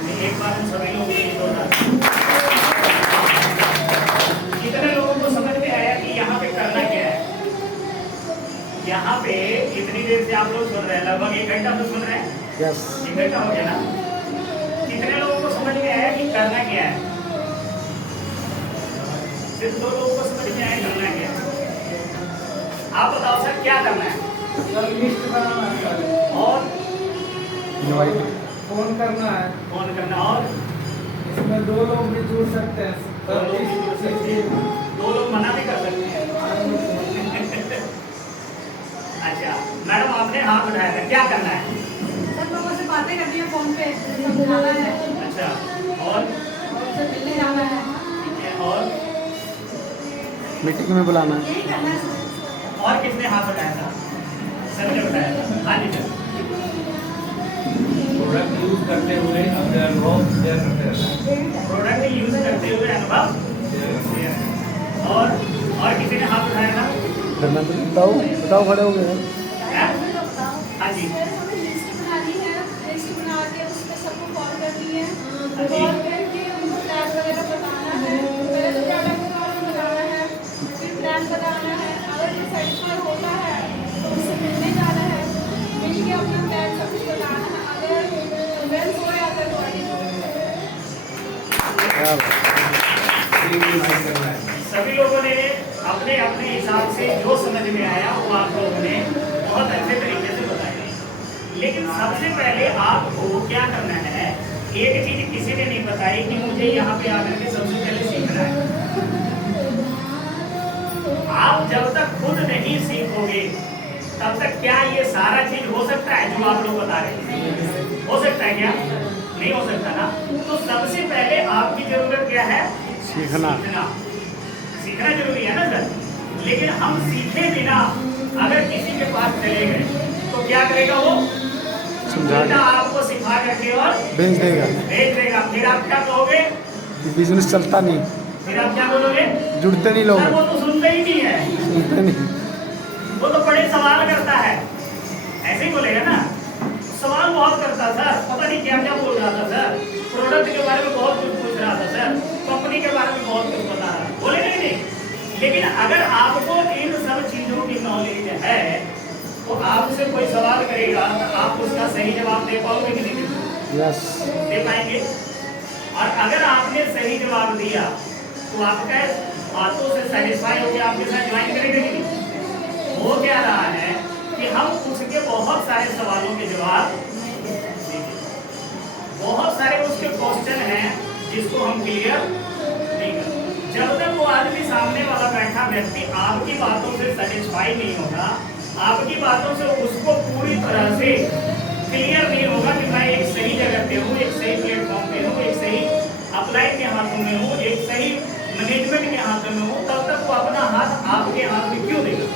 एक बार हम सभी लोगों के लिए जोरदार। कितने लोगों को समझ में आया कि यहाँ पे करना क्या है? यहाँ पे इतनी देर से आप लोग सुन रहे हैं, लगभग 1 घंटा तो सुन रहे हैं। यस 1 घंटा हो गया ना? कितने लोगों को समझ में आया कि करना क्या है? सिर्फ 2 लोगों को समझ में आया करना क्या है। आप बताओ सर क्या करना है? लिस्ट बनाना है और इनवाइट फोन करना है। फोन करना, और इसमें 2 लोग भी जुड़ सकते हैं। 2 लोग भी जुड़ सकते हैं, 2 लोग मना भी कर सकते हैं। अच्छा मैडम, आपने हाथ उठाया था, क्या करना है? सब लोगों से बातें करनी है, फोन पे समझाना है अच्छा, और और उनसे मिलने जाना है, ठीक है, और मीटिंग में बुलाना है। यही करना है सर। और किसने हाथ उठाया था? सर ने उठाया था। हाँ जी सर। प्रोडक्ट यूज करते हुए अपने अनुभव शेयर करते रहना है। प्रोडक्ट यूज करते हुए अनुभव शेयर। और किसी ने हाथ उठाया था? धर्मेंद्र बताओ बताओ, खड़े हो गए। हैं? हाँ जी। हमें लिस्ट बनानी है, लिस्ट बना के उस पे सबको कॉल करनी है, हाँ जी। कॉल करके उनको प्लान वगैरह बताना है, पहले तो प्रोडक्ट का ऑर्डर बताना है, फिर प्लान बताना है। अगर जो सेटिस्फाई होता है तो उससे मिलने जाना है, मिल के अपना प्लान सब कुछ बताना है। अगर वेल हो या फिर बॉडी क्या बात। करना है। सभी लोगों ने अपने अपने हिसाब से जो समझ में आया वो आप लोगों ने बहुत अच्छे तरीके से बताया। लेकिन सबसे पहले आपको क्या करना है, एक चीज किसी ने नहीं बताई कि मुझे यहाँ पे आकर के सबसे पहले सीखना है। आप जब तक खुद नहीं सीखोगे तब तक क्या ये सारा चीज हो सकता है जो आप लोग बता रहे हैं? हो सकता है क्या? नहीं हो सकता ना। तो सबसे पहले आपकी जरूरत क्या है? सीखना। सीखना जरूरी है ना सर। लेकिन हम सीखे बिना अगर किसी के पास चले गए तो क्या करेगा वो? समझा उल्टा आपको सिखा करके और भेज देगा। भेज देगा। फिर आप क्या कहोगे? कि बिजनेस चलता नहीं, फिर आप क्या बोलोगे? जुड़ते नहीं लोग, सर वो तो सुनते ही नहीं है, सुनते नहीं। वो तो बड़े सवाल करता है। ऐसे ही बोलेगा ना, सवाल बहुत करता सर, पता नहीं क्या क्या बोल रहा था सर, प्रोडक्ट के बारे में बहुत कुछ पूछ रहा था सर, कंपनी के बारे में बहुत कुछ बता रहा था। बोलेगा कि नहीं? लेकिन अगर आपको इन सब चीजों की नॉलेज है तो आपसे कोई सवाल करेगा तो आप उसका सही जवाब दे पाओगे कि नहीं? यस दे पाएंगे। और अगर आपने सही जवाब दिया तो आपका बातों से सेटिस्फाई होकर आपके साथ ज्वाइन करेंगे कि नहीं? हो क्या रहा है कि हम उसके बहुत सारे सवालों के जवाब दीजिए, बहुत सारे उसके क्वेश्चन हैं जिसको हम क्लियर नहीं कर। जब तक वो आदमी सामने वाला बैठा व्यक्ति आपकी बातों से सेटिस्फाई नहीं होगा, आपकी बातों से उसको पूरी तरह से क्लियर नहीं होगा कि मैं एक सही जगह पे हूँ, एक सही प्लेटफॉर्म पे हूँ, एक सही अप्लाई के हाथों में हूँ, एक सही मैनेजमेंट के हाथों में हूँ, तब तक वो अपना हाथ आपके हाथ में क्यों देगा?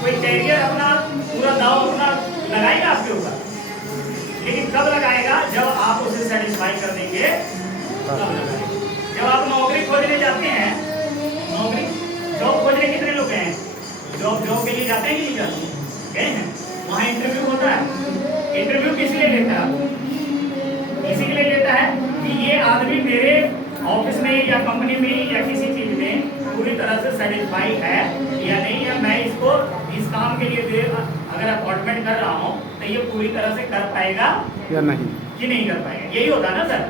कोई कैरियर अपना पूरा दाव अपना लगाएगा आपके ऊपर, लेकिन कब लगाएगा? जब आप उसे सेटिस्फाई कर देंगे तब लगाएगा। जब आप नौकरी खोजने जाते हैं, नौकरी जॉब खोजने कितने लोग हैं? जॉब के लिए जाते हैं कि नहीं जाते? गए हैं। वहाँ इंटरव्यू होता है। इंटरव्यू किस लिए लेता है? इसी के लिए लेता है कि ये आदमी मेरे ऑफिस में या कंपनी में या किसी चीज में पूरी तरह से सेटिस्फाई है या नहीं, या मैं इसको इस काम के लिए अगर अपॉइंटमेंट कर रहा हूँ तो ये पूरी तरह से कर पाएगा या नहीं कि नहीं कर पाएगा। यही होता ना सर।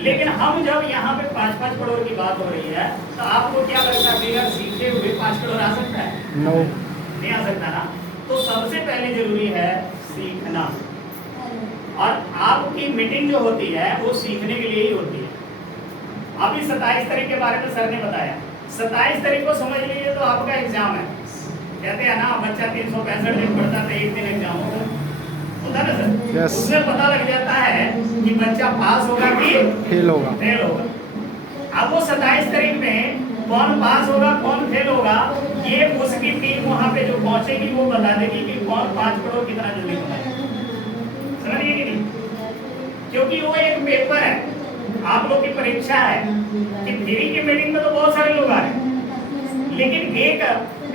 लेकिन हम जब यहाँ पे 5-5 करोड़ की बात हो रही है तो आपको क्या लगता है बिना सीखे हुए 5 करोड़ आ सकता है? नो नहीं आ सकता ना। तो सबसे पहले जरूरी है सीखना। और आपकी मीटिंग जो होती है वो सीखने के लिए ही होती है। अभी 27 तारीख के बारे में सर ने बताया, 27 तारीख को समझ लीजिए तो आपका एग्जाम है। कहते हैं ना बच्चा 365 दिन पढ़ता था, एक दिन एग्जाम होता ना सर। Yes. उसमें पता लग जाता है कि बच्चा पास होगा कि फेल होगा। फेल होगा। अब वो 27 तारीख में कौन पास होगा कौन फेल होगा ये उसकी टीम वहां पे जो पहुंचेगी वो बता देगी कि कौन 5 करोड़ कितना जल्दी बनाएगा। समझिए कि नहीं? क्योंकि वो एक पेपर है, आप लोग की परीक्षा है कि थ्योरी की मीटिंग में तो बहुत सारे लोग आ रहे हैं, लेकिन एक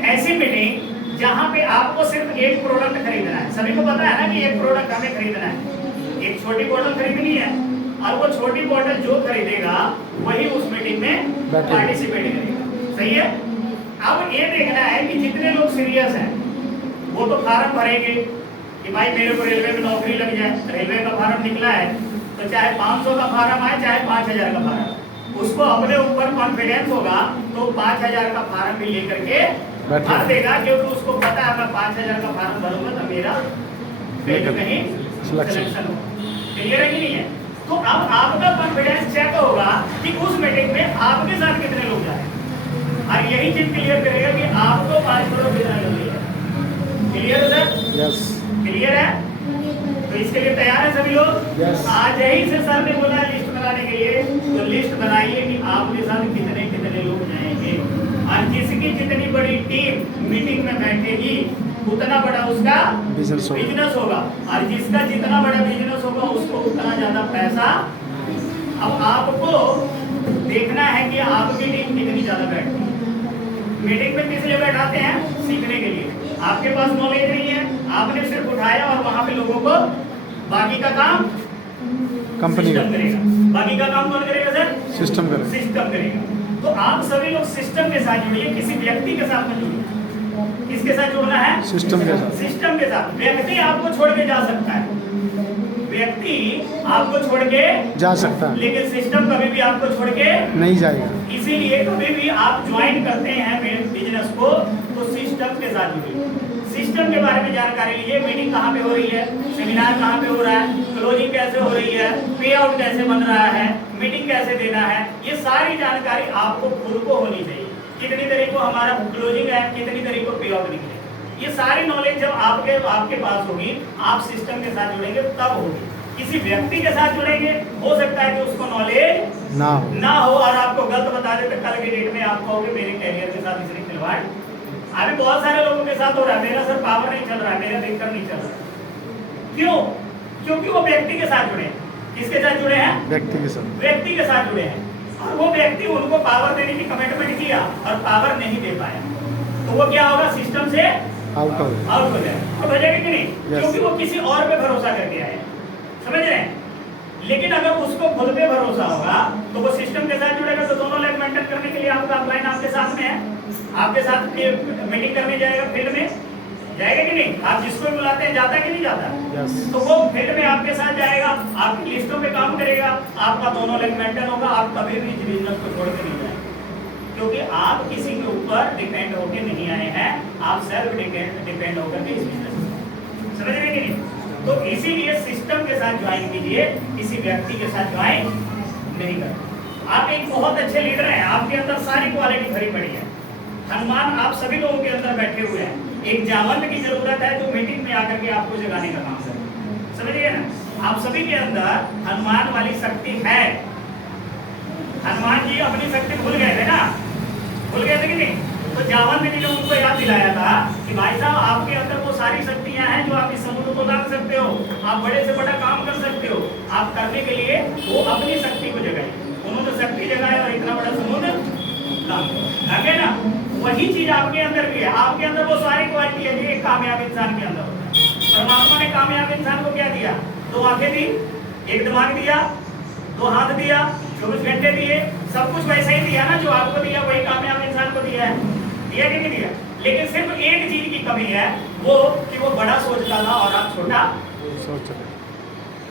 ऐसी मीटिंग जहां पे आपको सिर्फ एक प्रोडक्ट खरीदना है। सभी को पता है ना कि एक प्रोडक्ट हमें खरीदना है, एक छोटी बोतल खरीदनी है और और वो छोटी बॉटल जो खरीदेगा वही उस मीटिंग में बैठेगा। पार्टिसिपेट करेगा। सही है। अब ये देखना है कि जितने लोग सीरियस हैं वो तो फार्म भरेंगे कि भाई मेरे को रेलवे में नौकरी लग जाए। रेलवे का फार्म निकला है तो चाहे 500 का फार्म आए चाहे 5000 का फार्म, उसको अपने ऊपर कॉन्फिडेंस होगा तो 5000 का फार्म भी लेकर के बैठेगा। भर देगा, क्योंकि उसको पता है मैं 5000 का फार्म भरूंगा तो मेरा कहीं सिलेक्शन होगा। क्लियर है कि नहीं है? तो अब आपका कॉन्फिडेंस चेक होगा कि उस मीटिंग में आपके साथ कितने लोग जाए, और यही चीज क्लियर करेगा कि आपको 5 करोड़ कितना मिल है। क्लियर है सर? यस। क्लियर है? तो इसके लिए तैयार है सभी लोग? Yes. आज ही से सर ने बोला लिस्ट बनाने के लिए, तो लिस्ट बनाइए कि आपके साथ कितने कितने लोग जाएंगे, और जिसकी जितनी बड़ी टीम मीटिंग में बैठेगी उतना बड़ा उसका बिजनेस होगा, और जिसका जितना बड़ा बिजनेस होगा उसको उतना ज्यादा पैसा। अब आपको देखना है कि आपकी टीम कितनी ज्यादा बैठती है। मीटिंग में किस लिए बैठाते हैं? सीखने के लिए। आपके पास नॉलेज नहीं है, आपने सिर्फ उठाया और वहां पे लोगों को बाकी का काम कंपनी सिस्टम करेगा। बाकी का काम कौन करेगा सर? सिस्टम करेगा। सिस्टम करेगा। तो आप सभी लोग सिस्टम के साथ जुड़िए, किसी व्यक्ति के साथ मत जुड़िए। किसके साथ जुड़ना है? सिस्टम के साथ। सिस्टम के साथ। व्यक्ति आपको छोड़ के जा सकता है, व्यक्ति आपको छोड़ के जा सकता है, लेकिन सिस्टम कभी भी आपको छोड़ के नहीं जाएगा। इसीलिए कभी भी आप ज्वाइन करते हैं बिजनेस को तो सिस्टम के साथ जुड़िए। सिस्टम के बारे में जानकारी लीजिए। मीटिंग कहाँ पे हो रही है, सेमिनार कहाँ पे हो रहा है, क्लोजिंग कैसे हो रही है, पे आउट कैसे बन रहा है, मीटिंग कैसे देना है, ये सारी जानकारी आपको खुद को होनी चाहिए। कितनी तारीख को हमारा क्लोजिंग है, कितनी तारीख को पे आउट निकले, ये सारी नॉलेज जब आपके पास होगी, आप सिस्टम के साथ जुड़ेंगे तब होगी। किसी व्यक्ति के साथ जुड़ेंगे, हो सकता है कि उसको नॉलेज ना हो और आपको गलत बता दे, तो कल के डेट में आप कहोगे मेरे कैरियर के साथ इसने खिलवाड़। अभी बहुत सारे लोगों के साथ हो रहा है, मेरा सर पावर नहीं चल रहा है, मेरा देखकर नहीं चल रहा। क्यों? क्योंकि वो व्यक्ति के साथ जुड़े हैं। किसके साथ जुड़े हैं? व्यक्ति के साथ। व्यक्ति के साथ जुड़े हैं, और वो व्यक्ति उनको पावर देने की कमिटमेंट किया और पावर नहीं दे पाया, तो वो क्या होगा? सिस्टम से आउट हो जाए। और हो जाएगा कि नहीं? Yes. क्योंकि वो किसी और पे भरोसा करके आए, समझ रहे हैं? लेकिन अगर उसको खुद पे भरोसा होगा तो वो सिस्टम के साथ जुड़ेगा, तो दोनों लाइन मेंटेन करने के लिए आपका अपलाइन आपके साथ में है, आपके साथ मीटिंग करने जाएगा, फील्ड में जाएगा कि नहीं? आप जिसको भी बुलाते हैं जाता है कि नहीं जाता? Yes. तो वो फील्ड में आपके साथ जाएगा, आपकी लिस्टों पे काम करेगा, आपका दोनों लाइन मेंटेन होगा, आप कभी भी इस बिजनेस को छोड़ के नहीं जाएंगे, क्योंकि आप किसी के ऊपर डिपेंड होकर नहीं आए हैं, आप सेल्फ डिपेंड होकर के इस बिजनेस, समझ रहे हैं? तो इसीलिए सिस्टम के साथ ज्वाइन कीजिए, किसी व्यक्ति के साथ ज्वाइन नहीं करना। आप एक बहुत अच्छे लीडर हैं, आपके अंदर सारी क्वालिटी भरी पड़ी है। हनुमान आप सभी लोगों के अंदर बैठे हुए हैं, एक जावंत की जरूरत है जो मीटिंग में आकर के आपको जगाने का काम करे, समझिए ना? आप सभी के अंदर हनुमान वाली शक्ति है। हनुमान जी अपनी शक्ति भूल गए थे ना, भूल गए थे कि नहीं? तो जावंत जी ने उनको याद दिलाया था कि भाई साहब आपके अंदर वो सारी शक्तियां हैं जो आप इस समुद्र को लांघ सकते हो, आप बड़े से बड़ा काम कर सकते हो। आप करने के लिए वो अपनी शक्ति को जगाई, उन्होंने शक्ति जगाई और इतना बड़ा समुद्र लांघे ना। वही चीज आपके अंदर भी है, आपके अंदर वो सारी क्वालिटी है जो एक कामयाब इंसान के अंदर होता है। परमात्मा ने कामयाब इंसान को क्या दिया? 2 आंखें दी, एक दिमाग दिया, 2 हाथ दिया, 24 घंटे दिए, सब कुछ वैसे ही दिया ना जो आपको दिया, वही कामयाब इंसान को दिया है। दिया कि नहीं दिया? लेकिन सिर्फ एक चीज की कमी है, वो कि वो बड़ा सोचता था और आप छोटा सोच रहे।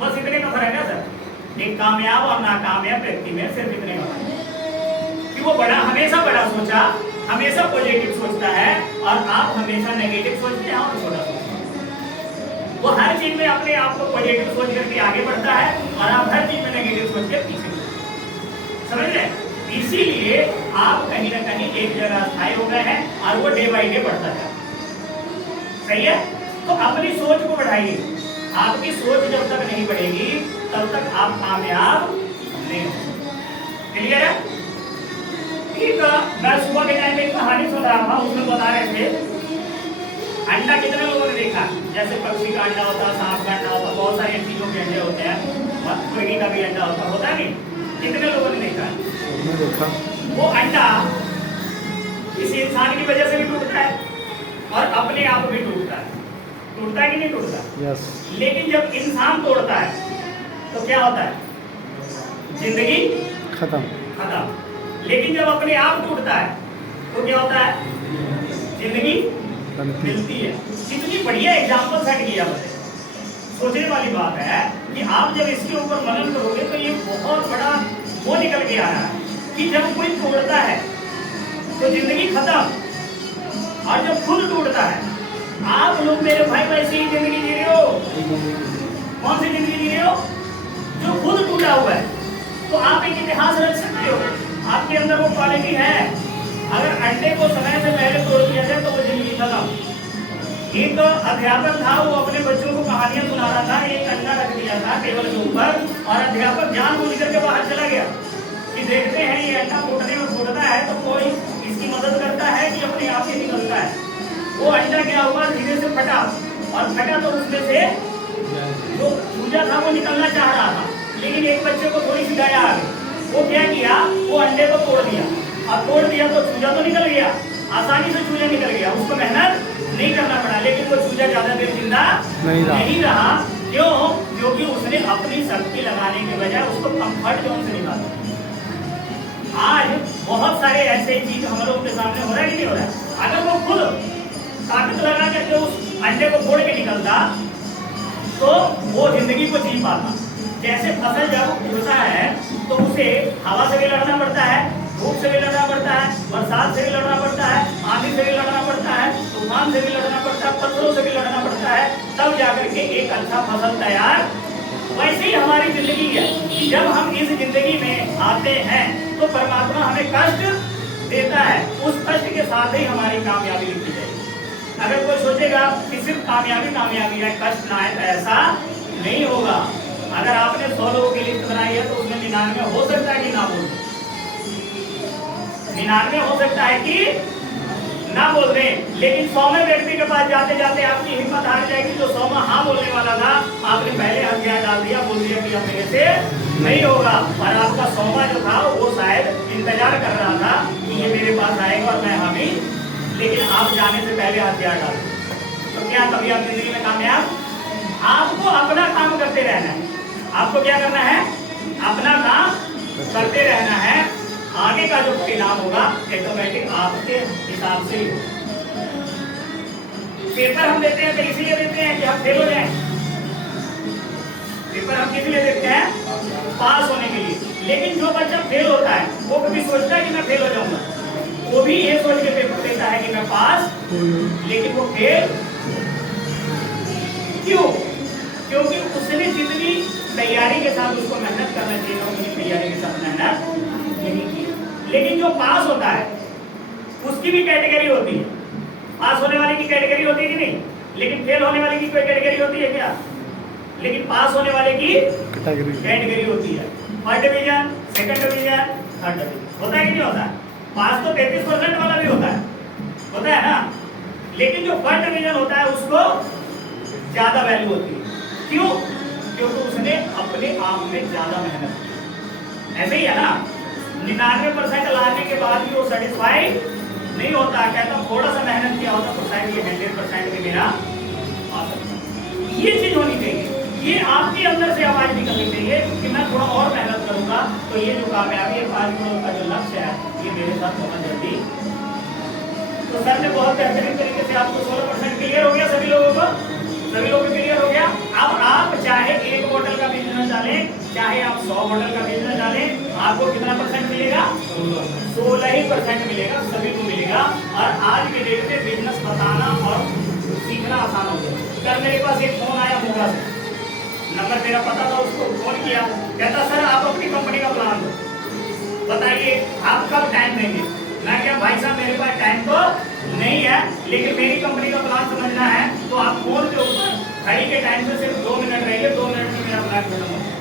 बस इतने का फर्क है सर। एक कामयाब और नाकामयाब व्यक्ति में सिर्फ इतने का फर्क है कि वो बड़ा हमेशा बड़ा सोचा, हमेशा पॉजिटिव सोचता है, और आप हमेशा नेगेटिव सोचते हैं और छोटा सोचते हैं। वो हर चीज में अपने आप को पॉजिटिव सोच करके आगे बढ़ता है और आप हर चीज में नेगेटिव सोच के पीछे, समझ रहे हैं? इसीलिए आप कहीं ना कहीं एक जगह स्थायी हो गए हैं और वो डे बाई डे बढ़ता है। सही है? तो अपनी सोच को बढ़ाइए। आपकी सोच जब तक नहीं बढ़ेगी तब तक आप कामयाब नहीं हो। क्लियर है? ठीक है। मैं सुबह के टाइम में एक कहानी सुन रहा था, उसमें बता रहे थे अंडा कितने लोगों ने देखा? जैसे पक्षी का अंडा होता है, सांप का अंडा होता है, बहुत सारी चीजों के अंडे होते हैं, मुर्गी का भी अंडा होता है नहीं? कितने लोगों ने देखा? हमने देखा। वो अंडा किसी इंसान की वजह से भी टूटता है और अपने आप भी टूटता है। कि नहीं टूटता? यस। लेकिन जब इंसान तोड़ता है तो क्या होता है? जिंदगी खत्म। खत्म। लेकिन जब अपने आप टूटता है तो क्या होता है? जिंदगी बनती। मिलती है। कितनी बढ़िया एग्जाम्पल सेट किया मैंने। सोचने वाली बात है कि आप जब इसके ऊपर मनन करोगे तो ये बहुत बड़ा वो निकल के आ रहा है कि जब कोई तोड़ता है तो जिंदगी खत्म, और जब खुद टूटता है, आप लोग मेरे भाई वैसे ही जिंदगी जी रहे हो। कौन सी जिंदगी जी रहे हो? जो खुद टूटा हुआ है। तो आप एक इतिहास रख सकते हो, आपके अंदर वो क्वालिटी है। अगर अंडे को समय से पहले तोड़ दिया जाए तो वो जिंदगी खत्म। एक तो अध्यापक था, वो अपने बच्चों को कहानियां सुना रहा था, एक अंडा रख दिया था टेबल के ऊपर, और अध्यापक जानबूझ करके बाहर चला गया कि देखते हैं ये अंडा फूटने में फूटता है तो कोई इसकी मदद करता है कि अपने आप ही निकलता है। वो अंडा क्या हुआ, धीरे से फटा, और फटा तो उसमें से जो चूजा था वो निकलना चाह रहा था, लेकिन एक बच्चे को थोड़ी सी दया आ गई। वो क्या किया, वो अंडे को तोड़ दिया, और तोड़ दिया तो चूजा तो निकल गया, आसानी से चूजा निकल गया, उसको मेहनत नहीं करना पड़ा। लेकिन वो चूजा ज्यादा देर जिंदा नहीं रहा। क्यों? क्योंकि उसने अपनी शक्ति लगाने के बजाय उसको कंफर्ट जोन से निकाला। आज बहुत सारे ऐसे चीज हम लोगों के सामने हो रहा है कि नहीं हो रहा है? अगर वो खुद ताकत लगा करके उस अंडे को फोड़ के निकलता तो वो जिंदगी को जी पाता। जैसे फसल जब उगता है तो उसे हवा से भी लड़ना पड़ता है, धूप से भी लड़ना पड़ता है, बरसात से भी लड़ना पड़ता है, आंधी से भी लड़ना पड़ता है, तूफान से भी लड़ना पड़ता है, पत्थरों से भी लड़ना पड़ता है, तब जाकर के एक अच्छा फसल तैयार। वैसे ही हमारी जिंदगी है। जब हम इस जिंदगी में आते हैं तो परमात्मा हमें कष्ट देता है, उस कष्ट के साथ ही हमारी कामयाबी लिखी जाएगी। अगर कोई सोचेगा कि सिर्फ कामयाबी है, कष्ट ना है, तो ऐसा नहीं होगा। अगर आपने 100 लोगों की लिस्ट बनाई है तो उसमें 99 हो सकता है कि ना बोल, 99 हो सकता है कि ना बोल रहे, लेकिन 100वें व्यक्ति के पास जाते जाते आपकी हिम्मत हार जाएगी। जो 100वां हाँ बोलने वाला था, आपने पहले हथियार डाल दिया, बोल दिया कि अब मेरे से नहीं होगा, और आपका 100वां जो था वो शायद इंतजार कर रहा था कि ये मेरे पास आएगा और मैं हामी, लेकिन आप जाने से पहले हथियार डाल। तो क्या कभी आप जिंदगी में कामयाब? आपको अपना काम करते रहना है। आपको क्या करना है? अपना काम करते रहना है। आगे का जो परिणाम होगा ऑटोमेटिक आपके हिसाब से ही होगा। पेपर हम देते हैं तो इसीलिए देते हैं कि हम फेल हो जाएं। पेपर हम किस लिए देते हैं? पास होने के लिए। लेकिन जो बच्चा फेल होता है वो कभी सोचता है कि मैं फेल हो जाऊंगा? वो भी ये सोच के पेपर देता है कि मैं पास, लेकिन वो फेल क्यों? क्योंकि उसने जितनी तैयारी के साथ उसको मेहनत करना चाहिए उतनी तैयारी के साथ मेहनत नहीं की। लेकिन जो पास होता है उसकी भी कैटेगरी होती है। पास होने वाले की कैटेगरी होती है कि नहीं? लेकिन फेल होने वाले की कोई कैटेगरी होती है क्या? लेकिन पास होने वाले की कैटेगरी होती है। First division, second division, third division. होता है कि नहीं होता? पास तो 33% वाला भी होता है ना? लेकिन जो फर्स्ट डिवीजन होता है उसको ज्यादा वैल्यू होती है। क्यों? क्योंकि उसने अपने आप में ज्यादा मेहनत की। ऐसे ही है ना? 99% लाने के बाद भी वो सेटिस्फाइड नहीं होता, कहता थोड़ा सा मेहनत किया होता तो शायद ये 100% भी मेरा आ सकता। ये चीज होनी चाहिए, ये आपके अंदर से आवाज निकलनी चाहिए कि मैं थोड़ा और मेहनत करूंगा तो ये जो कामयाबी है 5 करोड़ का जो लक्ष्य है ये मेरे साथ बहुत जल्दी। तो सर ने बहुत बेहतरीन तरीके से आपको 16% क्लियर हो गया, सभी लोगों को क्लियर हो गया। अब आप चाहे 1 बोतल का बिजनेस डालें, चाहे आप 100 बोतल का बिजनेस डालें, आपको कितना % मिलेगा? 16% मिलेगा, सभी को मिलेगा। और आज के डेट में बिजनेस बताना और सीखना आसान हो गया। कल मेरे पास एक फोन आया मोगा से, नंबर मेरा पता था, उसको फोन किया, कहता सर आप अपनी कंपनी का प्लान दो, बताइए आप कब टाइम देंगे। मैं क्या भाई साहब मेरे पास टाइम तो नहीं है, लेकिन मेरी कंपनी का प्लान समझना है तो आप फोन के ऊपर घड़ी के टाइम से सिर्फ 2 मिनट रहिए, 2 मिनट में मेरा प्लान खत्म हो जाए।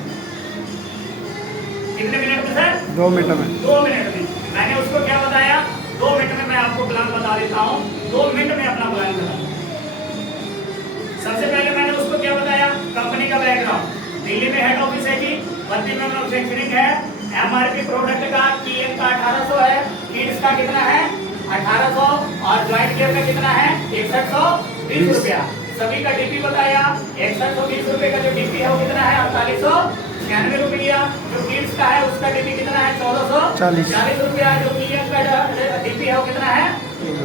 कितने मिनट में सर? 2 मिनट में। 2 मिनट में मैंने उसको क्या बताया? 2 मिनट में मैं आपको प्लान बता देता हूँ, 2 मिनट में अपना प्लान खत्म। सबसे पहले मैंने उसको क्या बताया? कंपनी का बैकग्राउंड, दिल्ली में हेड ऑफिस है जी, बत्ती में मैन्युफैक्चरिंग है, एमआरपी प्रोडक्ट का टीएम का 1800 है, किड्स का कितना है 1800, और ज्वाइंट केयर का कितना है 6120 रुपया। सभी का डीपी बताया, 6120 रुपए का जो डीपी है वो कितना है 4896 रुपया। जो किड्स का है उसका डीपी कितना है 1440 रुपया। जो पीएम का डीपी है वो कितना है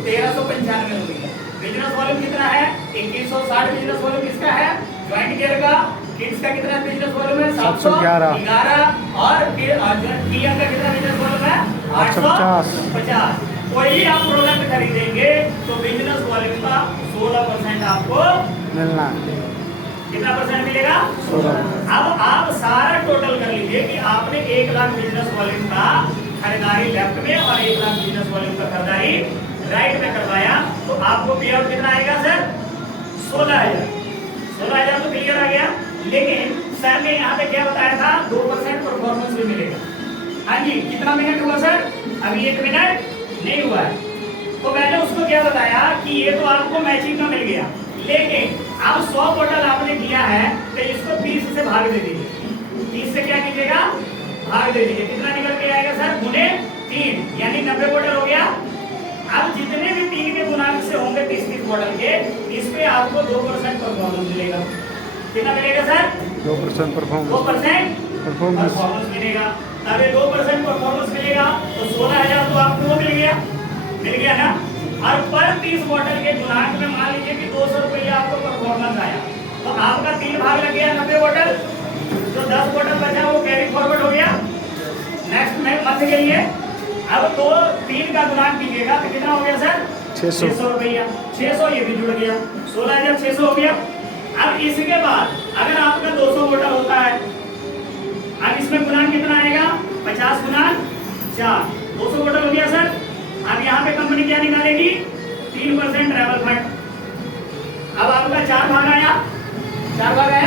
1395 रुपया। बिजनेस वॉल्यूम कितना है 2160 बिजनेस वॉल्यूम किसका है ज्वाइंट गियर का। किड्स का कितना बिजनेस वॉल्यूम है 711 और पीएम का कितना बिजनेस वॉल्यूम है 850। कोई आप प्रोडक्ट खरीदेंगे तो बिजनेस वॉल्यूम का 16% आपको मिलना कितना परसेंट मिलेगा 16। अब आप सारा टोटल कर लीजिए कि आपने 1 लाख बिजनेस वॉल्यूम का खरीदारी लेफ्ट में और 1 लाख बिजनेस वॉल्यूम का खरीदारी राइट में करवाया तो आपको पे आउट कितना आएगा सर 16,000 तो क्लियर आ गया। लेकिन सर ने यहाँ पे क्या बताया था 2% परफॉर्मेंस भी मिलेगा। हाँ जी कितना मिनट हुआ सर अभी 1 मिनट नहीं हुआ है। तो मैंने उसको क्या बताया कि ये तो आपको मैचिंग का मिल गया लेकिन अब 100 बोतल आपने किया है तो इसको 30 से भाग दे दीजिए। 30 से क्या कीजिएगा भाग दे दीजिए। कितना निकल के आएगा सर गुने 3 यानी 90 बोतल हो गया। अब जितने भी 3 के गुणांक से होंगे 30 बोतल के इस पे आपको 2% परफॉर्मेंस मिलेगा। कितना मिलेगा सर 2% परफॉर्मेंस मिलेगा। अब ये 2% परफॉर्मेंस मिलेगा तो 16,000 तो आपको मिल गया ना। और पर 30 बोतल के गुणांक में मान लीजिए कि 200 रुपया आपको परफॉर्मेंस आया तो आपका 3 भाग लग गया 90 बोतल जो 10 बोतल बचा वो कैरी फॉरवर्ड हो गया नेक्स्ट में मत गई। अब तो 3 का गुणांक कीजिएगा तो कितना हो गया सर 600 रुपया। 600 ये भी जुड़ गया 16,600 हो गया। अब इसके बाद अगर आपका 200 बोतल होता है अब इसमें गुणांक कितना आएगा 50 गुना 4 200 बोतल हो गया सर। अब यहाँ पे कंपनी क्या निकालेगी 3% ट्रैवल फंड। अब आपका 4 भाग आया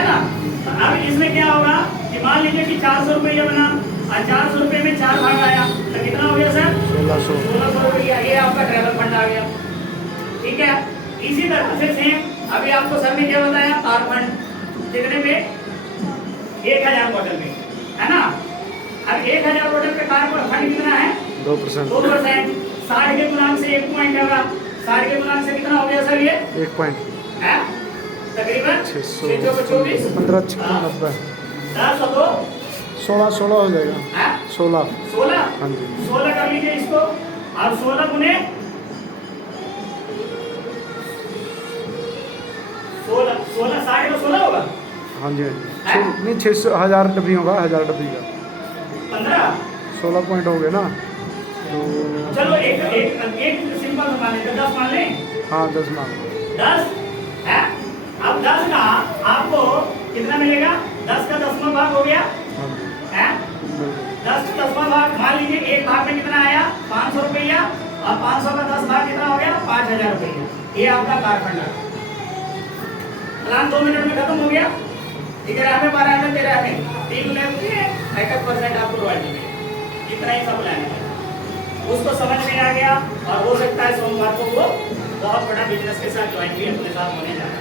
ना तो अब इसमें क्या होगा कि मान लीजिए कि 400 रुपया बना और 400 रुपये में 4 भाग आया तो कितना हो गया सर 1600 रुपया। ये आपका ट्रैवल फंड आ गया ठीक है। इसी तरह से सेम अभी आपको सर ने क्या बताया कार फंड कितने में 1000 बोतल में है ना। अब 1000 बोतल पे कार फंड कितना है 2%। 60 के गुणांक से 1 पॉइंट होगा 60 के गुणांक से कितना हो गया सर ये 1 पॉइंट है तकरीबन 624 15 56 90 10 और 2 16 हो जाएगा 16 हाँ जी 16 कर लीजिए इसको। अब 16 गुने 16 60 का 16 होगा हाँ जी नहीं 600 डब्बी होगा 1000 डब्बी का 15 16 पॉइंट हो गए ना तो चलो एक सिंपल मान लेते 10 मान लें। हाँ 10 मान 10 है। अब 10 का आपको कितना मिलेगा 10 का 10वां भाग हो गया है 10 का 10वां भाग मान लीजिए एक भाग में कितना आया 500 रुपया और 500 का 10 भाग कितना हो गया 5,000 रुपया। ये आपका कारफंड है। प्लान 2 मिनट में खत्म हो गया। 11 12 में 13 में 3 में 61% आपको रॉयल्टी मिलेगी। इतना ही सब प्लान है उसको समझ में आ गया और हो सकता है सोमवार को वो बहुत बड़ा बिजनेस के साथ ज्वाइन भी अपने साथ होने जा रहा है।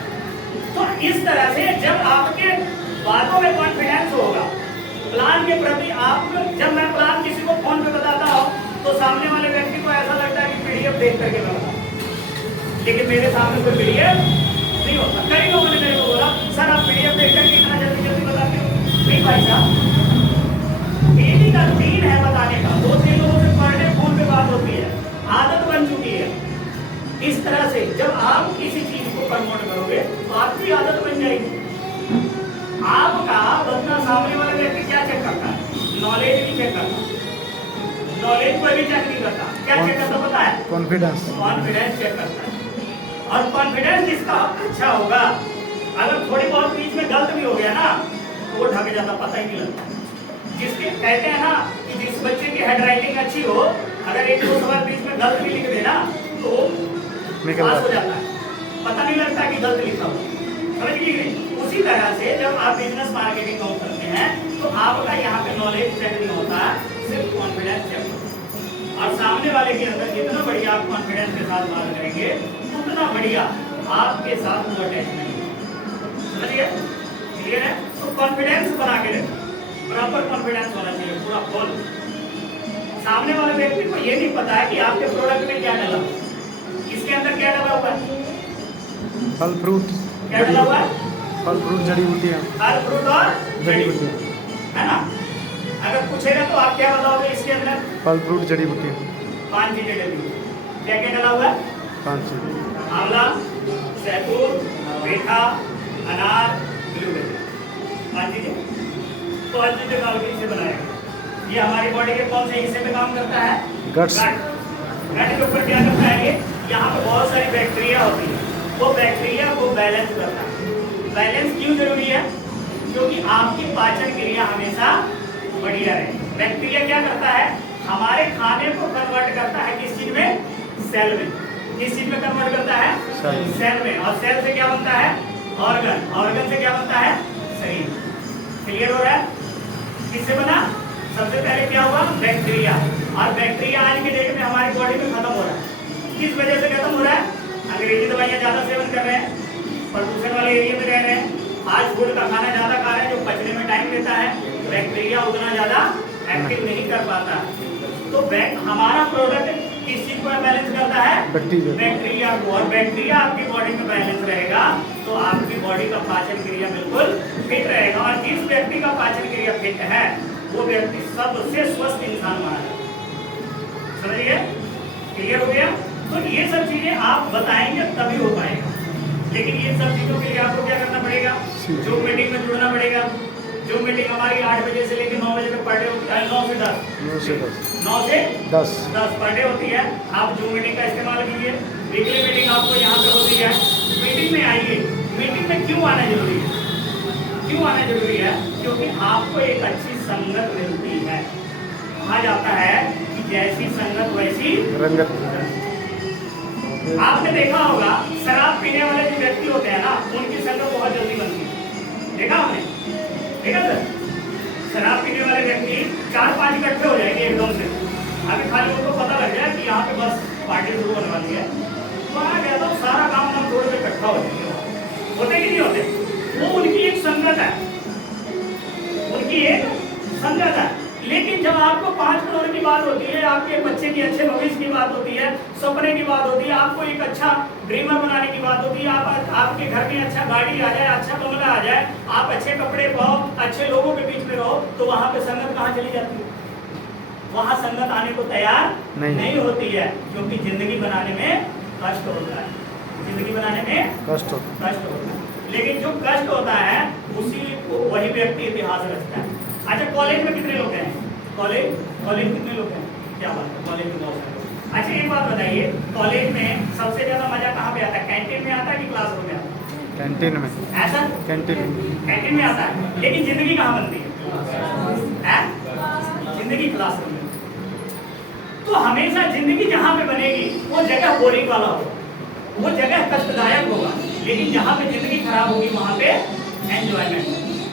तो इस तरह से जब आपके बातों में कॉन्फिडेंस होगा प्लान के प्रति आप जब मैं प्लान किसी को फोन पे बताता हूँ तो सामने वाले व्यक्ति को ऐसा लगता है कि पीडीएफ देख करके मैं बताऊँ लेकिन मेरे सामने कोई पीडीएफ नहीं होता। कई लोगों ने मेरे को बोला सर आप पीडीएफ देख करके इतना जल्दी जल्दी बताते हो। नहीं भाई साहब डेली का रूटीन है बताने का 2-3 लोगों से पर डे फोन पे बात होती है आदत बन चुकी है। इस तरह से जब आप किसी चीज को प्रमोट करोगे तो आपकी आदत बन जाएगी। आपका बदला सामने वाला व्यक्ति क्या चेक करता है नॉलेज भी चेक करता है। नॉलेज कोई भी चेक नहीं करता क्या चेक करता पता है कॉन्फिडेंस चेक करता है। और कॉन्फिडेंस जिसका अच्छा होगा अगर थोड़ी बहुत बीच में गलत भी हो गया ना तो वो ढक जाता पता ही नहीं लगता। जिसके कहते हैं ना कि जिस बच्चे की हैंडराइटिंग अच्छी हो अगर 1-2 सवाल बीच में गलत भी लिख देना तो पास हो जाता है पता नहीं लगता कि गलत लिखा हो। समझ लीजिए उसी तरह से जब आप बिजनेस मार्केटिंग काम करते हैं तो आपका यहाँ पे नॉलेज चेक नहीं होता सिर्फ कॉन्फिडेंस चेक होता है। और सामने वाले के अंदर जितना बढ़िया आप कॉन्फिडेंस के साथ बात करेंगे उतना बढ़िया आपके साथ वो अटैचमेंट होगा। समझिए क्लियर है। तो कॉन्फिडेंस बना के रखें प्रॉपर कॉन्फिडेंस होना चाहिए पूरा फुल। सामने वाले व्यक्ति को ये नहीं पता है कि आपके प्रोडक्ट में क्या डाला इसके अंदर क्या डाला हुआ है फल फ्रूट क्या डाला हुआ है फल फ्रूट जड़ी बूटियाँ फल फ्रूट और जड़ी बूटियाँ है ना। अगर पूछेगा तो आप क्या बताओगे इसके अंदर? फल फ्रूट जड़ी बूटी 5 चीजें डली हुई हैं। क्या क्या डला हुआ है? 5 चीज़। आंवला, सैतून, पेठा, अनार, ब्लूबेरी, 5 चीजें। 5 चीजें डाल के इसे बनाया गया। ये हमारी बॉडी के कौन से हिस्से पे काम करता है? गट्स। गट के ऊपर क्या करता है? ये यहाँ पे बहुत सारी बैक्टीरिया होती है, वो बैक्टीरिया को बैलेंस करता है। बैलेंस क्यों जरूरी है? क्योंकि आपकी पाचन क्रिया हमेशा बढ़िया रहे। बैक्टीरिया क्या करता है? हमारे खाने को कन्वर्ट करता है किस चीज में? सेल में। किस चीज में कन्वर्ट करता है? सेल में। और सेल से क्या बनता है? ऑर्गन। ऑर्गन से क्या बनता है? शरीर। क्लियर हो रहा है? किससे बना? सबसे पहले क्या हुआ? बैक्टीरिया। और बैक्टीरिया आज के डेट में हमारी बॉडी में खत्म हो रहा है। किस वजह से खत्म हो रहा है? अंग्रेजी दवाइयां ज्यादा सेवन कर रहे हैं, प्रदूषण वाले एरिया में रह रहे हैं, फास्ट फूड का खाना ज्यादा खा रहे हैं जो पचने में टाइम लेता है, बैक्टीरिया उतना ज्यादा एक्टिव नहीं कर पाता। तो हमारा प्रोडक्ट किस चीज को बैलेंस करता है? बैक्टीरिया को। और बैक्टीरिया आपकी बॉडी में बैलेंस रहेगा तो आपकी बॉडी का पाचन क्रिया बिल्कुल फिट रहेगा। और जिस व्यक्ति का पाचन क्रिया फिट है वो व्यक्ति सबसे स्वस्थ इंसान माना जाए। समझिए? क्लियर हो गया? तो ये सब चीजें आप बताएंगे तभी हो पाएगा। लेकिन ये सब चीजों के लिए आपको क्या करना पड़ेगा? जूम मीटिंग में जुड़ना पड़ेगा। जूम मीटिंग हमारी 8 बजे से लेकर 9 बजे तक पर डे होती है। 9 से 10 पर डे होती है। आप जूम मीटिंग का इस्तेमाल कीजिए। वीकली मीटिंग आपको यहाँ पे होती है। मीटिंग में आइए। मीटिंग में क्यों आना जरूरी है? क्यों आना जरूरी है? क्योंकि आपको एक अच्छी संगत मिलती है। कहा जाता है कि जैसी संगत वैसी रंगत। आपने देखा होगा शराब पीने वाले जो व्यक्ति होते हैं ना, उनकी संगत बहुत जल्दी बनती है। देखा आपने? देखा सर? शराब पीने वाले व्यक्ति 4-5 इकट्ठे हो जाएंगे एकदम से। अभी खाली उनको पता लग जाए कि यहाँ पे बस पार्टी शुरू होने वाली है, तो आ गया तो सारा काम हम छोड़ के इकट्ठा हो जाएंगे। होते कि नहीं होते? वो उनकी एक संगत है, उनकी एक संगत है। लेकिन जब आपको 5 करोड़ की बात होती है, आपके बच्चे की अच्छे भविष्य की बात होती है, सपने की बात होती है, आपको एक अच्छा ड्रीमर बनाने की बात होती है, आपके घर में अच्छा गाड़ी आ जाए, अच्छा बंगला आ जाए, आप अच्छे कपड़े पाओ, अच्छे लोगों के बीच में रहो, तो वहां पे संगत कहाँ चली जाती है? वहां संगत आने को तैयार नहीं होती है। क्योंकि जिंदगी बनाने में कष्ट होता है। जिंदगी बनाने में कष्ट होता है। लेकिन जो कष्ट होता है उसी वही व्यक्ति इतिहास रचता है। अच्छा, कॉलेज में कितने लोग हैं? कॉलेज कितने लोग हैं? क्या बात है, कॉलेज में बहुत सारे। अच्छा, एक बात बताइए, कॉलेज में सबसे ज्यादा मजा कहाँ पे आता है? कैंटीन में आता है कि क्लासरूम में आता है? कैंटीन में। ऐसा? कैंटीन में आता है। लेकिन जिंदगी कहाँ बनती है? जिंदगी क्लासरूम में। तो हमेशा जिंदगी जहाँ पे बनेगी वो जगह बोरिंग वाला होगा, वो जगह कष्टदायक होगा। लेकिन जहाँ पे जिंदगी खराब होगी वहाँ पे एंजॉयमेंट।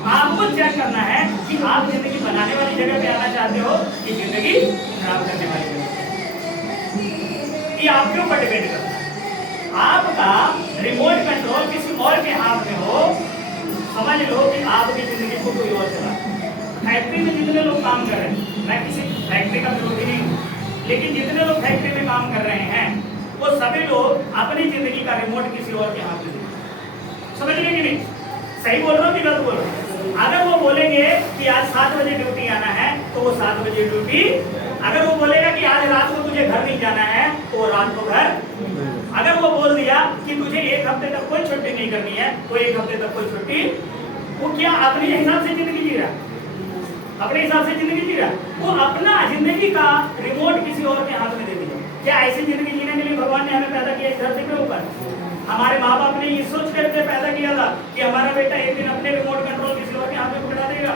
आपको चेक करना है कि आप जिंदगी बनाने वाली जगह पे आना चाहते हो कि जिंदगी खराब करने वाली जगह। ये आपके ऊपर डिपेंड करता है। आपका रिमोट कंट्रोल किसी और के हाथ में हो, समझ लो कि आपकी जिंदगी को कोई और चला। फैक्ट्री में जितने लोग काम कर रहे हैं, मैं किसी फैक्ट्री का विरोधी नहीं हूँ, लेकिन जितने लोग फैक्ट्री में काम कर रहे हैं वो सभी लोग अपनी जिंदगी का रिमोट किसी और के हाथ में। समझ गए कि नहीं? सही बोल रहा हूँ कि गलत बोल रहा हूँ? अगर वो बोलेंगे कि आज 7 बजे ड्यूटी आना है तो वो 7 बजे ड्यूटी। अगर वो बोलेगा कि आज रात को तुझे घर नहीं जाना है तो वो रात को घर। अगर वो बोल दिया कि तुझे 1 हफ्ते तक कोई छुट्टी नहीं करनी है तो 1 हफ्ते तक कोई छुट्टी। वो क्या अपने हिसाब से जिंदगी जी रहा है? अपने हिसाब से जिंदगी जी रहा है। वो अपना जिंदगी का रिमोट किसी और के हाथ में दे दिया। क्या ऐसी जिंदगी जीने के लिए भगवान ने हमें पैदा किया इस धरती पे ऊपर? हमारे माँ बाप ने ये सोच करके पैदा किया था कि हमारा बेटा एक दिन अपने रिमोट कंट्रोल किसी और के हाथ में पकड़ा देगा?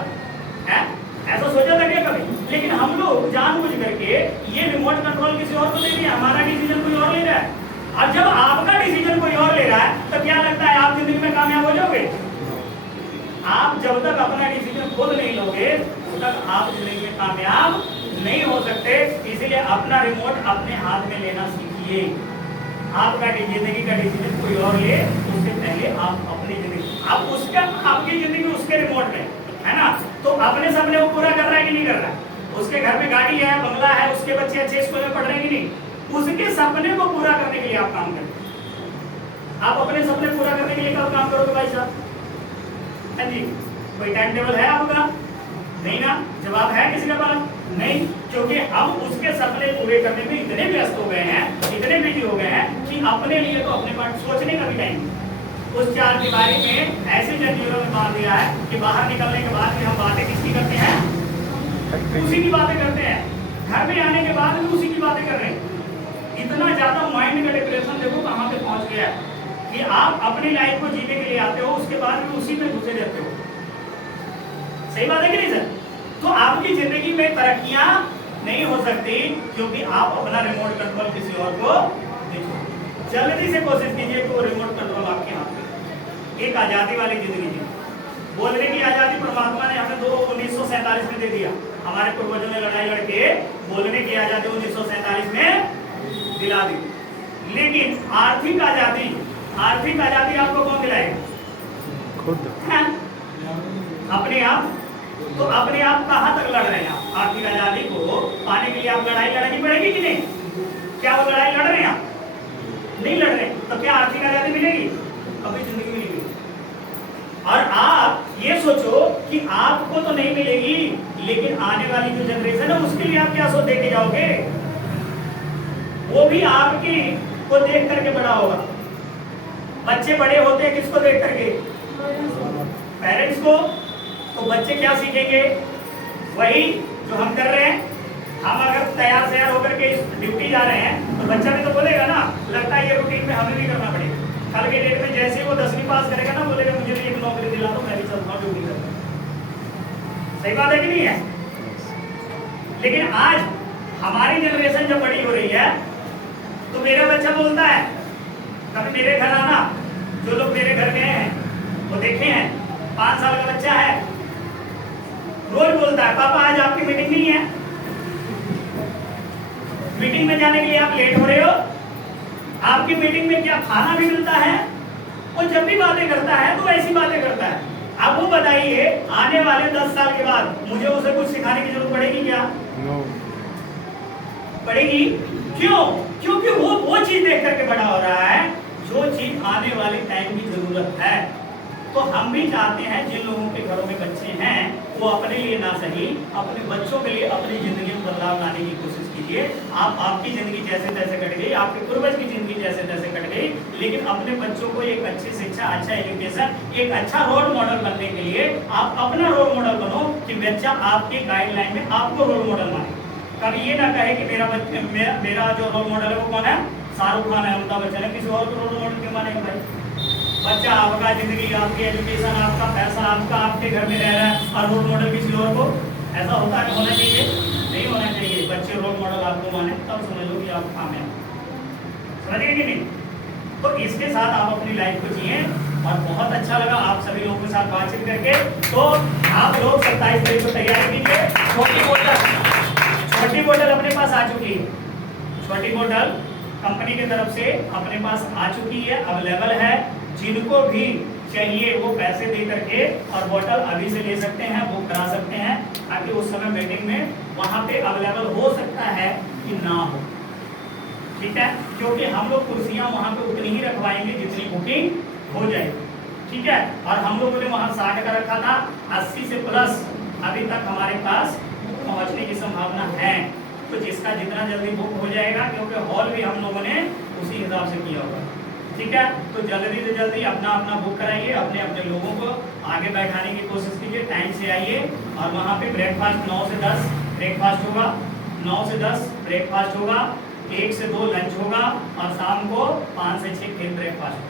है? ऐसा सोचा था क्या कभी? लेकिन हम लोग जानबूझ करके ये रिमोट कंट्रोल किसी और को दे दिया, हमारा डिसीजन कोई और ले रहा है। और जब आपका डिसीजन कोई और ले रहा है तो क्या लगता है आप जिंदगी में कामयाब हो जाओगे? आप जब तक अपना डिसीजन खुद नहीं लोगे तब तक आप जिंदगी में कामयाब नहीं हो सकते। इसीलिए अपना रिमोट अपने हाथ में लेना सीखिए। आपका जिंदगी का डिसीजन कोई और ले उससे पहले आप अपनी जिंदगी, आप उसका आपकी जिंदगी उसके रिमोट में है ना, तो अपने सपने को पूरा कर रहा है कि नहीं कर रहा है? उसके घर में गाड़ी है, बंगला है, उसके बच्चे अच्छे स्कूल में पढ़ रहे हैं कि नहीं? उसके सपने को पूरा करने के लिए आप काम करें। आप अपने सपने पूरा करने के लिए कब काम करोगे भाई साहब? हाँ जी, कोई टाइम टेबल है आपका? नहीं ना? जवाब है किसी का पास? नहीं, क्योंकि हम उसके सपने पूरे करने में इतने व्यस्त हो गए हैं, इतने बिजी हो गए हैं कि अपने लिए तो अपने पास सोचने का भी टाइम नहीं। उस चार दीवारी में ऐसे जंजीरों में बांध दिया है कि बाहर निकलने के बाद भी हम बातें किसकी करते हैं? उसी की बातें करते हैं। घर में आने के बाद भी उसी की बातें कर रहे हैं। इतना ज्यादा माइंड का डिप्रेशन देखो कहाँ पे पहुंच गया है कि आप अपनी लाइफ को जीने के लिए आते हो, उसके बाद भी उसी में घुसे रहते हो। सही बात है कि नहीं सर? तो आपकी जिंदगी में तरक्कियां नहीं हो सकती क्योंकि आप अपना रिमोट कंट्रोल किसी और को देखो। जल्दी से कोशिश कीजिए कि वो रिमोट कंट्रोल आपके हाथ में। एक आजादी वाली जिंदगी जी, बोलने की आजादी परमात्मा ने हमें 1947 में दे दिया। हमारे पूर्वजों ने लड़ाई लड़के बोलने की आजादी 1947 में दिला दी। लेकिन आर्थिक आजादी आपको कौन दिलाएगा? खुद अपने आप। तो अपने आप कहाँ तक लड़ रहे हैं आप? आर्थिक आजादी को पाने के लिए आप लड़ाई लड़नी पड़ेगी कि नहीं? क्या वो लड़ाई लड़ रहे हैं आप? नहीं लड़ रहे, तो क्या आर्थिक आजादी मिलेगी? कभी जिंदगी में नहीं मिलेगी। और आप ये सोचो कि आपको तो नहीं मिलेगी, लेकिन आने वाली जो जनरेशन है उसके लिए आप क्या सोच दे के जाओगे? वो भी आपकी को देख करके बड़ा होगा। बच्चे बड़े होते हैं किसको देख करके? पेरेंट्स को। तो बच्चे क्या सीखेंगे? वही जो हम कर रहे हैं। हम अगर तैयार होकर के ड्यूटी जा रहे हैं तो बच्चा भी तो बोलेगा ना, लगता है ये रूटीन में हमें भी करना पड़ेगा। कल के डेट में जैसे वो 10वीं पास करेगा ना, बोलेगा मुझे भी एक नौकरी दिला दो, मैं भी चलता हूँ ड्यूटी करता। सही बात है कि नहीं है? लेकिन आज हमारी जनरेशन जब बड़ी हो रही है तो मेरा बच्चा बोलता है, कभी मेरे घर आना, जो लोग मेरे घर गए हैं वो देखे हैं, 5 साल का बच्चा है, रोज बोलता है पापा आज आपकी मीटिंग नहीं है। मीटिंग में जाने के लिए आप लेट हो रहे हो। आपकी मीटिंग में क्या खाना भी मिलता है? वो जब भी बातें करता है तो ऐसी बातें करता है। अब वो बताइए, आने वाले 10 साल के बाद मुझे उसे कुछ सिखाने की जरूरत पड़ेगी क्या? पड़ेगी। क्यों? क्योंकि वो चीज देख करके बड़ा हो रहा है जो चीज आने वाले टाइम की जरूरत है। तो हम भी चाहते हैं जिन लोगों के घरों में बच्चे हैं वो अपने लिए ना सही, अपने बच्चों के लिए अपनी जिंदगी में बदलाव लाने की कोशिश कीजिए। आपकी जिंदगी जैसे तैसे कट गई, आपके पूर्वज की जिंदगी जैसे तैसे कट गई, लेकिन अपने बच्चों को एक अच्छी शिक्षा, अच्छा एजुकेशन, एक अच्छा रोल मॉडल बनने के लिए आप अपना रोल मॉडल बनो कि बच्चा आपके गाइडलाइन में आपको रोल मॉडल माने। कभी ये ना कहे कि मेरा जो रोल मॉडल है वो कौन है? शाहरुख खान है, अमिताभ बच्चन है, किसी और को रोल मॉडल क्यों मानेगा भाई? बच्चा आपका, जिंदगी आपकी, एजुकेशन आपका, पैसा आपका, आपके घर में रह रहा है और रोल मॉडल किसी और को। ऐसा होता है? होना चाहिए? नहीं होना चाहिए। बच्चे रोल मॉडल आपको माने तब समझ लो कि आप कामयाब। समझिए कि नहीं? तो इसके साथ आप अपनी लाइफ को जिए। और बहुत अच्छा लगा आप सभी लोगों के साथ बातचीत करके। तो आप लोग 27 तारीख को तैयारी कीजिए। छोटी बोतल अपने पास आ चुकी है। छोटी बोतल कंपनी की तरफ से अपने पास आ चुकी है, अवेलेबल है। जिनको भी चाहिए वो पैसे दे करके और बोतल अभी से ले सकते हैं, बुक करा सकते हैं, ताकि उस समय मीटिंग में वहां पे अवेलेबल हो सकता है कि ना हो। ठीक है? क्योंकि हम लोग कुर्सियां वहां पे उतनी ही रखवाएंगे जितनी बुकिंग हो जाएगी। ठीक है? और हम लोगों ने वहां 60 का रखा था, 80 से प्लस अभी तक हमारे पास पहुंचने की संभावना है। तो जिसका जितना जल्दी बुक हो जाएगा, क्योंकि हॉल भी हम लोगों ने उसी हिसाब से किया होगा। ठीक है? तो जल्दी से जल्दी अपना बुक कराइए, अपने अपने लोगों को आगे बैठाने की कोशिश कीजिए। टाइम से आइए। और वहाँ पे ब्रेकफास्ट 9 से 10 ब्रेकफास्ट होगा, 9 से 10 ब्रेकफास्ट होगा, 1 से 2 लंच होगा और शाम को 5 से 6 फिर ब्रेकफास्ट।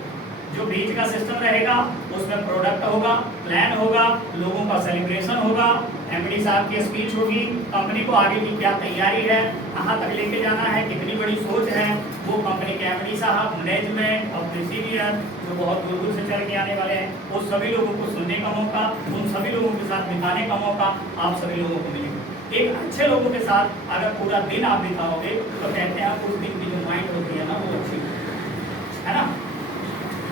जो बीच का सिस्टम रहेगा उसमें प्रोडक्ट होगा, प्लान होगा, लोगों का सेलिब्रेशन होगा, एमडी साहब की स्पीच होगी, कंपनी को आगे की क्या तैयारी है, कहाँ तक लेके जाना है, कितनी बड़ी सोच है, वो कंपनी के एमडी साहब, मैनेजमेंट और प्रेसिडियम जो बहुत दूर दूर से चल के आने वाले हैं, वो सभी लोगों को सुनने का मौका, उन सभी लोगों के साथ बिताने का मौका आप सभी लोगों को मिलेगा। एक अच्छे लोगों के साथ अगर पूरा दिन आप बिताओगे तो कहते हैं उस दिन की जो माइंड होती है ना वो अच्छी है ना।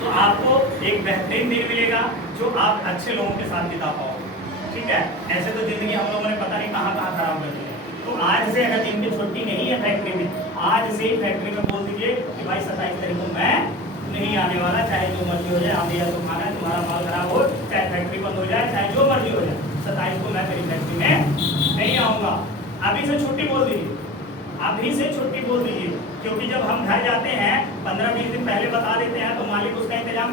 तो आपको एक बेहतरीन दिन मिलेगा जो आप अच्छे लोगों के साथ बिता पाओगे। ठीक है? ऐसे तो जिंदगी हम लोगों ने पता नहीं कहाँ कहाँ खराब कर दी है। तो आज से अगर जिनकी छुट्टी नहीं है फैक्ट्री में, आज से ही फैक्ट्री में बोल दीजिए कि भाई 27 तारीख को मैं नहीं आने वाला, चाहे जो मर्जी हो जाए, आंधी या तूफान है, तुम्हारा माल खराब हो, चाहे फैक्ट्री बंद हो जाए, चाहे जो मर्जी हो जाए, 27 को मैं तेरी फैक्ट्री में नहीं आऊँगा, अभी से छुट्टी बोल दीजिए, अभी से छुट्टी बोल दीजिए। क्योंकि जब हम घर जाते हैं 15-20 दिन पहले बता देते हैं तो मालिक उसका इंतजाम